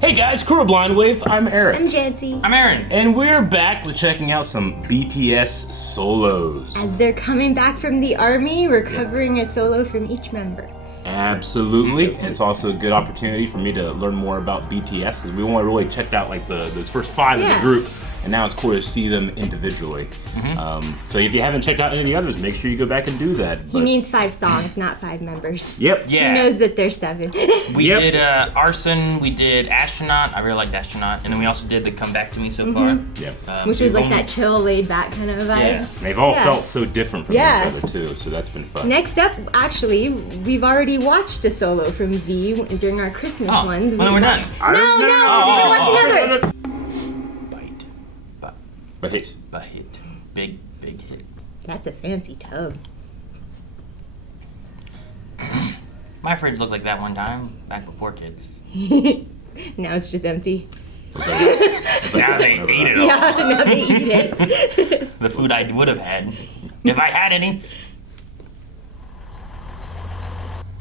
Hey guys, Crew of Blind Wave, I'm Eric. I'm Janci. I'm Aaron. And we're back with checking out some BTS solos. As they're coming back from the army, we're covering a solo from each member. Absolutely. It's also a good opportunity for me to learn more about BTS because we only really checked out like those first five as a group, and now it's cool to see them individually. So if you haven't checked out any of the others, make sure you go back and do that. He means 5 songs, not 5 members. Yep. Yeah. He knows that there's 7. We did Arson, we did Astronaut, I really liked Astronaut, and then we also did the Come Back to Me so far. Yeah. Which was like that chill, laid back kind of vibe. Yeah. They've all felt so different from each other too, so that's been fun. Next up, actually, we've already watched a solo from V during our Christmas ones. Well, we're done. No, we didn't watch another. Hit. Big hit. That's a fancy tub. My fridge looked like that one time, back before kids. Now it's just empty. Now they ate it all. Yeah, now they eat it. The food I would have had, if I had any.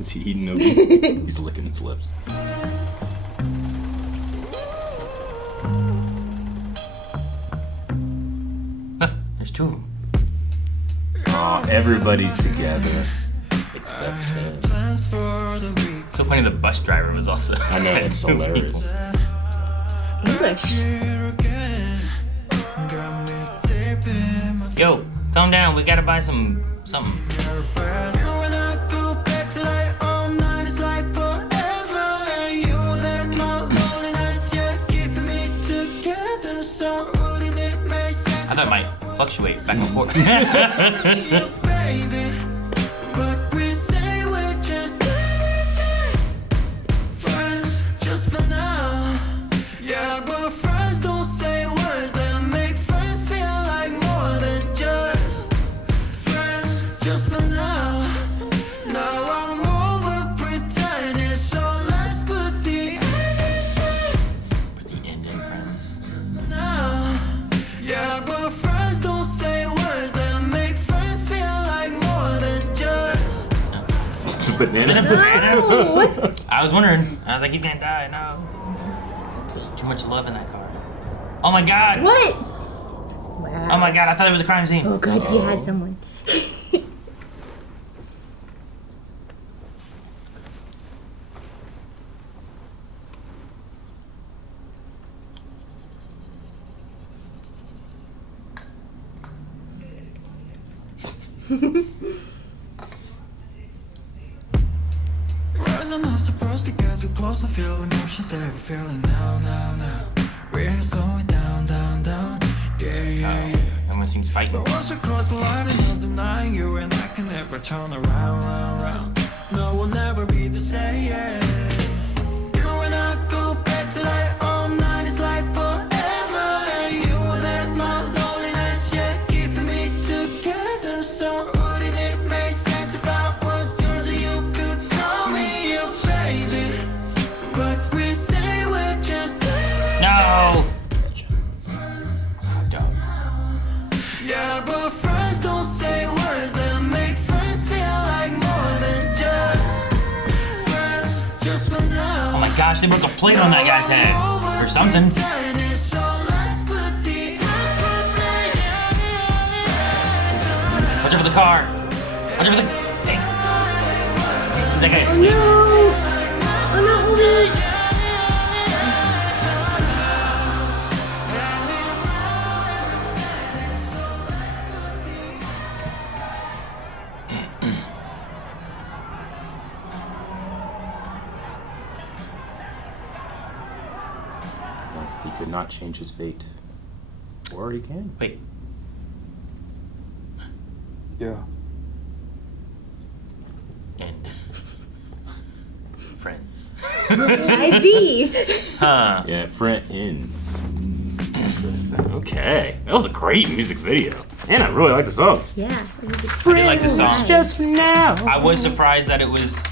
Is he eating them? He's licking his lips. There's 2. Aw, everybody's together. Except him. So funny the bus driver was also. I know, it's hilarious. English. Yo, calm down, we gotta buy something. I thought it might fluctuate back and forth. Banana. No. I was wondering. I was like, you can't die. No. Too much love in that car. Oh my god. What? Wow. Oh my god, I thought it was a crime scene. Oh, good. He had someone. I'm not supposed to get too close to feel emotions that we're feeling now. We're slowing down. Yeah. Everyone seems fighting. But once you cross the line, there's no denying you, and I can never turn around. No, we'll never be the same. You and I go back to like all night, it's like forever. And you let my loneliness, keeping me together. So wouldn't it make sense if I was yours and you could call me your baby? But we say we're just No. yeah, but friends don't say words that make friends feel like more than just friends, just for now. Oh my gosh, they broke a plate on that guy's head. Or something. Watch out for the car. Watch out for the. Dang. That guy escaped. No. I'm not holding it. He could not change his fate. Or he can. Wait. Yeah. And. Friends. I see. Huh. Yeah, friends. Interesting. Okay. That was a great music video. And I really like the song. Yeah. I did like the song. Just for now. I was surprised that it was.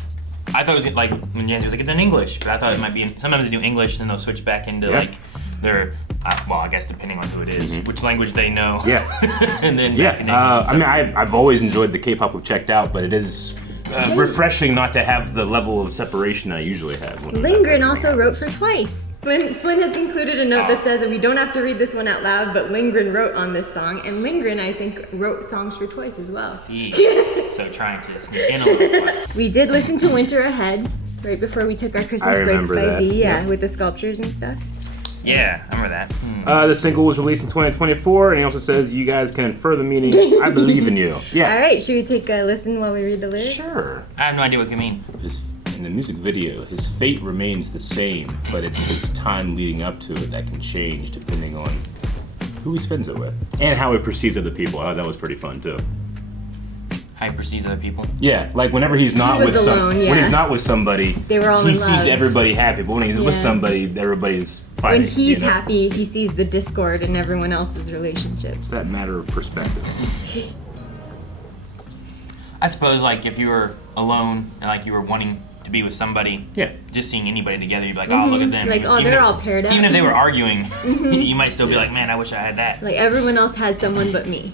I thought it was like when Janci was like, it's in English, but I thought it might be. Sometimes they do English, and then they'll switch back into like their. Well, I guess depending on who it is, which language they know. Yeah. And then I mean, I've always enjoyed the K-pop we've checked out, but it is refreshing not to have the level of separation I usually have. Lindgren also wrote for Twice. Flynn has included a note that says that we don't have to read this one out loud, but Lindgren wrote on this song, and Lindgren, I think, wrote songs for Twice as well. See, so trying to sneak in a little bit. We did listen to Winter Ahead right before we took our Christmas break by V, with the sculptures and stuff. Yeah, I remember that. The single was released in 2024, and he also says, "You guys can infer the meaning. I believe in you." Yeah. All right, should we take a listen while we read the lyrics? Sure. I have no idea what you mean. In the music video, his fate remains the same, but it's his time leading up to it that can change depending on who he spends it with and how he perceives other people. I thought that was pretty fun too. How he perceives other people. Yeah, like whenever he's not with when he's not with somebody, they were all he in sees love. everybody happy. But when he's with somebody, everybody's fighting. When he's happy, he sees the discord in everyone else's relationships. It's that matter of perspective. I suppose, like, if you were alone and like you were wanting to be with somebody, just seeing anybody together, you'd be like, oh, look at them. Like, oh, they're all paired up. Even if they were arguing, you might still be like, man, I wish I had that. Like, everyone else has someone but me.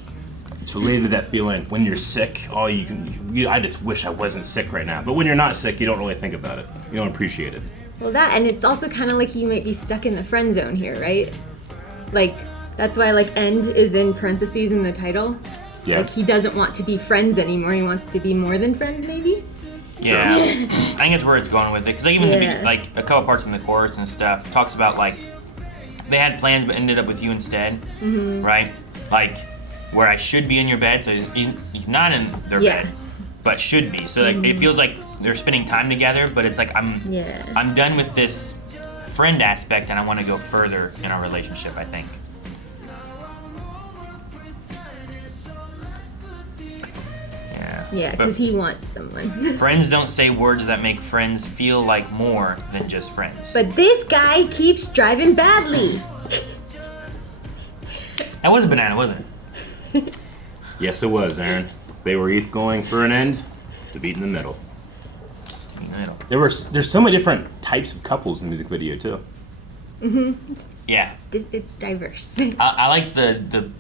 It's related to that feeling when you're sick. I just wish I wasn't sick right now. But when you're not sick, you don't really think about it. You don't appreciate it. Well, and it's also kind of like you might be stuck in the friend zone here, right? Like, that's why, like, end is in parentheses in the title. Yeah. Like, he doesn't want to be friends anymore. He wants to be more than friends, maybe? Yeah. I think that's where it's going with it. Because even like a couple parts in the chorus and stuff talks about, like, they had plans but ended up with you instead, right? Like, where I should be in your bed, so he's not in their bed, but should be. So like it feels like they're spending time together, but it's like I'm done with this friend aspect and I want to go further in our relationship, I think. Yeah, because he wants someone. Friends don't say words that make friends feel like more than just friends. But this guy keeps driving badly. That was a banana, wasn't it? Yes, it was, Aaron. They were each going for an end to beat in the middle. There's so many different types of couples in the music video too. Yeah. It's diverse. I like the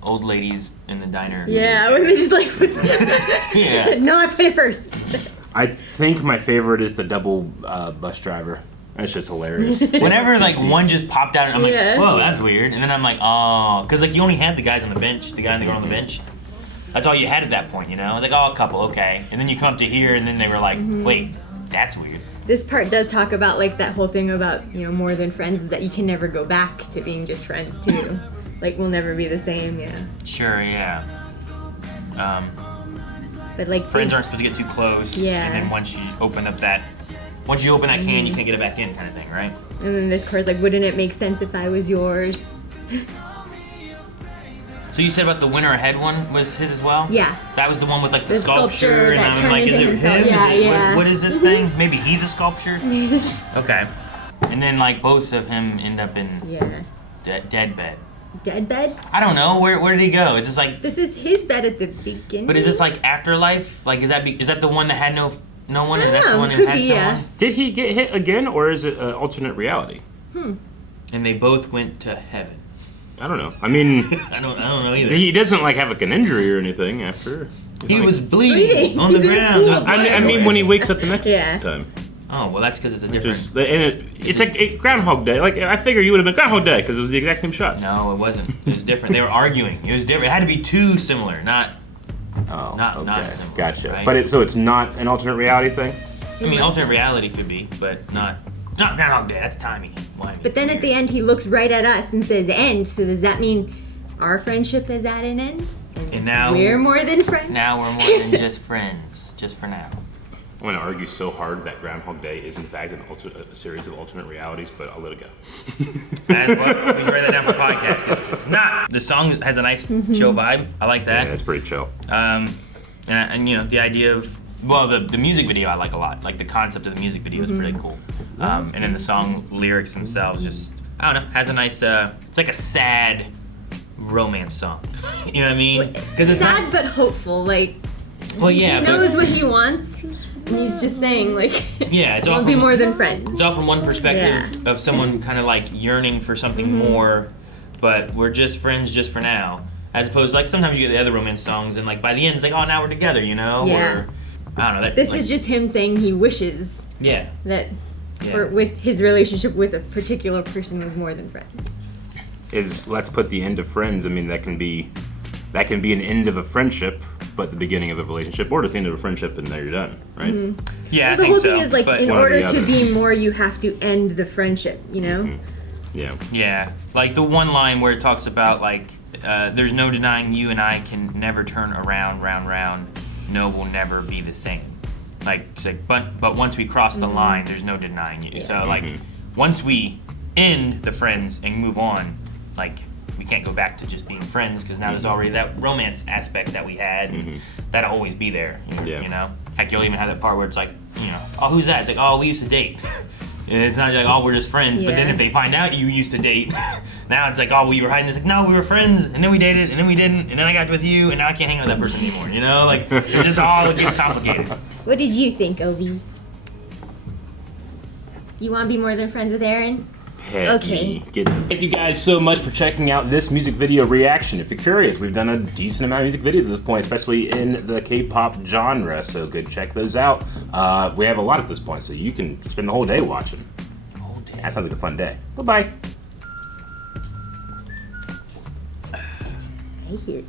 old ladies in the diner. Yeah, when they just like No, I put it first. I think my favorite is the double bus driver. That's just hilarious. Whenever like one just popped out, I'm like, whoa, that's weird. And then I'm like, oh, because like you only had the guys on the bench, the guy and the girl on the bench. That's all you had at that point, you know? I was like, oh, a couple, okay. And then you come up to here, and then they were like, wait, that's weird. This part does talk about like that whole thing about, you know, more than friends is that you can never go back to being just friends too. Like, we'll never be the same, Sure, yeah. But like friends aren't supposed to get too close. Yeah. And then once you open that can, you can't get it back in, kind of thing, right? And then this chorus, like, wouldn't it make sense if I was yours? So you said about the Winter Ahead one was his as well? Yeah. That was the one with like the sculpture and that I'm like, is turned it into him? himself. What is this thing? Maybe he's a sculpture? Okay. And then like both of him end up in dead bed. Dead bed? I don't know. Where did he go? Is this like this is his bed at the beginning? But is this like afterlife? Like is that the one that had no one and that's the one that could had be, someone? Did he get hit again, or is it an alternate reality? And they both went to heaven. I don't know. I mean, I don't know either. He doesn't like have like an injury or anything after. He was bleeding on the ground. I mean, when he wakes up the next time. Oh well, that's because it's a different. It's like Groundhog Day. Like I figure you would have been Groundhog Day because it was the exact same shots. No, it wasn't. It was different. They were arguing. It was different. It had to be too similar, not similar. Gotcha. Right? But it's not an alternate reality thing. I mean, alternate reality could be, but not Groundhog Day. That's timey. But then at the end, he looks right at us and says, "End." So does that mean our friendship is at an end? And now we're more than friends. Now we're more than just friends, just for now. I'm going to argue so hard that Groundhog Day is in fact a series of alternate realities, but I'll let it go. We should write that down for podcast because it's not. The song has a nice chill vibe. I like that. Yeah, it's pretty chill. And you know the idea of the music video I like a lot. Like the concept of the music video is pretty cool. And then the song lyrics themselves just I don't know has a nice. It's like a sad romance song. You know what I mean? Because it's sad but hopeful. Like he knows what he wants. And he's just saying, like, it's all we'll be more than friends. It's all from one perspective of someone kind of like yearning for something more, but we're just friends just for now. As opposed to, like, sometimes you get the other romance songs, and, like, by the end, it's like, oh, now we're together, you know? Yeah. Or, I don't know. This is just him saying he wishes that with his relationship with a particular person was more than friends. Is let's put the end of friends. I mean, that can be an end of a friendship, but the beginning of a relationship, or just the end of a friendship, and there you're done, right? Mm-hmm. Yeah, well, the I think whole so. thing is like, but in One or order the to other. be more, you have to end the friendship. You know. Mm-hmm. Yeah. Yeah, like the one line where it talks about like, there's no denying you and I can never turn around, round. No, we'll never be the same. Like, it's like, but once we cross the line, there's no denying you. Yeah. So like, once we end the friends and move on, like, we can't go back to just being friends because now there's already that romance aspect that we had. And that'll always be there. You know, heck, you'll even have that part where it's like, you know, oh, who's that? It's like, oh, we used to date. And it's not like, oh, we're just friends. But then if they find out you used to date, now it's like, oh, well, you were hiding. It's like, no, we were friends, and then we dated, and then we didn't, and then I got with you, and now I can't hang out with that person anymore. You know, like, it just all gets complicated. What did you think, Obi? You want to be more than friends with Aaron? Okay. Thank you guys so much for checking out this music video reaction. If you're curious, we've done a decent amount of music videos at this point, especially in the K-pop genre, so go check those out. We have a lot at this point, so you can spend the whole day watching. That sounds like a fun day. Bye-bye. I hear it.